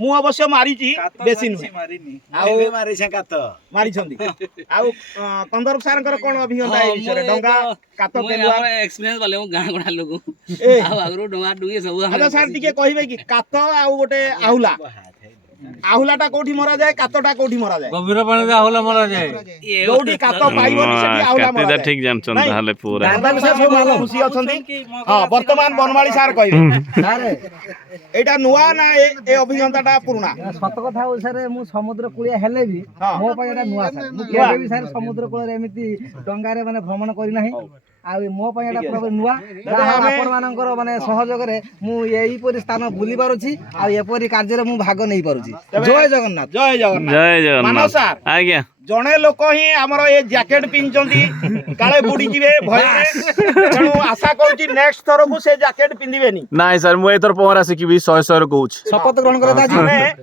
मु अवश्य मारी बेसी नुहे मारी कंदर्प सार कौन अभिज्ञता है विषय डंगा कात केलुआ एक्सपीरियंस वाले गाँ गड़ा लोग डंगा डुंगी सब अच्छा सार टिके कहबे कि कात आ गोटे आहुला आहुलाटा कोठी मरा जाए कातटा कोठी मरा जाए गभीर पानी आहुला मरा जाए जोडी कात पाइबोनी सेठी आहुला मरा जाए ठीक जानछन ताले पूरा दादा विषय सब भालो खुशी अछंती हां वर्तमान बनमाली सार कहबे सारे एटा नुआ ना ए अभिज्ञताटा पुराना सत कथा अनुसार मु समुद्र कूलिया हेले भी मो पय एटा नुआ सार मु केबे भी सार समुद्र कूल रे एमिति डंगारे माने भ्रमण करि नाही आ मो पय एटा पूरा नुआ आपण मानकर माने सहयोग रे मु एही परि स्थान बुली पारुछि आ एपरि कार्य रे मु भाग नै पारुछि जय जगन्नाथ जय जगन्नाथ जय जगन्नाथ मानव सार आज्ञा जणे लोक ही हमर ए जैकेट पिनचंती काळे बुडी जिवे भय रे तेणु आशा करूची नेक्स्ट थरो को से जैकेट पिंदिबेनी नाइ सर मु एतर पहरा सिखिबी 100 रो कहूछ शपथ ग्रहण करे दाजी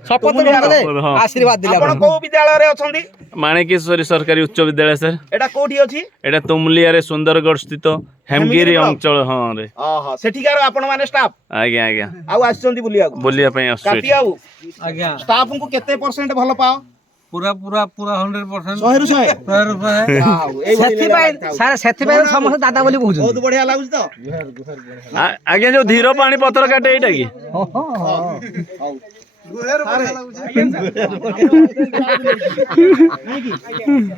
शपथ ग्रहण करे आशीर्वाद दिला आपण को विद्यालय रे अछंती माणिकेश्वरी सरकारी उच्च विद्यालय सर एटा कोठी अछि एटा तुमलिया रे सुंदरगढ़ स्थित हेमगिरी अंचल हां रे आहा सेठिकार आपण माने स्टाफ आज्ञा आज्ञा आउ आछंती बुलिया पई आसु काटी आउ आज्ञा स्टाफ को केते परसेंट भलो पाओ पूरा पूरा पूरा 100% 100 रु 100 सेथि पाई सारे सेथि पाई समस्त दादा बोली कहउछ बहुत बढ़िया लागुछ तो आज्ञा जो धीरो पानी पत्र काटे एटा की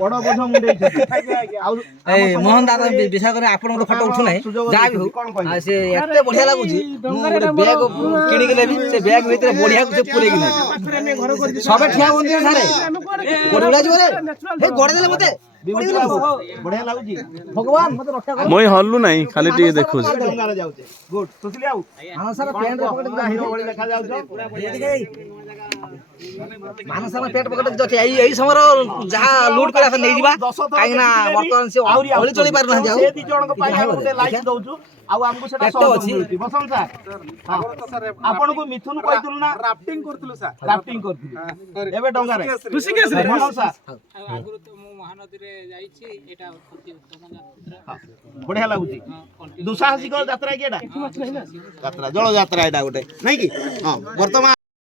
बड़ बोझ मुंडे ए मोहन दादा विषय करे आपण फोटो उठु नै जा भी हो से एते बढ़िया लागुची मु गोटे बैग किनि के लेबी से बैग भीतर बढ़िया से पूरे कि नै सबे ठिया होंदी सारे गोड़ उड़ा जी रे हे गोड़ देले मते बढ़िया लागुची भगवान मते रक्षा कर मोई हल्लू नाही खाली टी देखु डंगा रे जाउते गुड सुसली आउ हां सारा पेंट पकड़ के हीरो बड़ी देखा जाउछ पूरा बढ़िया मानसमा पेट पकड़ के जति एई समर जहा लूट करा से नै जीवा काई ना वर्तमान से ओली चली पार ना जाऊ से दी जण को पाई गोटे लाइक दउछु आ हमको सेटा सहयोग मिलती बसंत सर आपण को मिथुन कहितुल ना राफ्टिंग करथुलु सर राफ्टिंग करथुलु एबे डंगा रे खुशी के सर आगुरु तो मो महानदी रे जाईछि एटा उत्तम यात्रा बढ़िया लागुची दुसाहसिक यात्रा केटा यात्रा जल यात्रा एटा गोटे नै की हां वर्तमान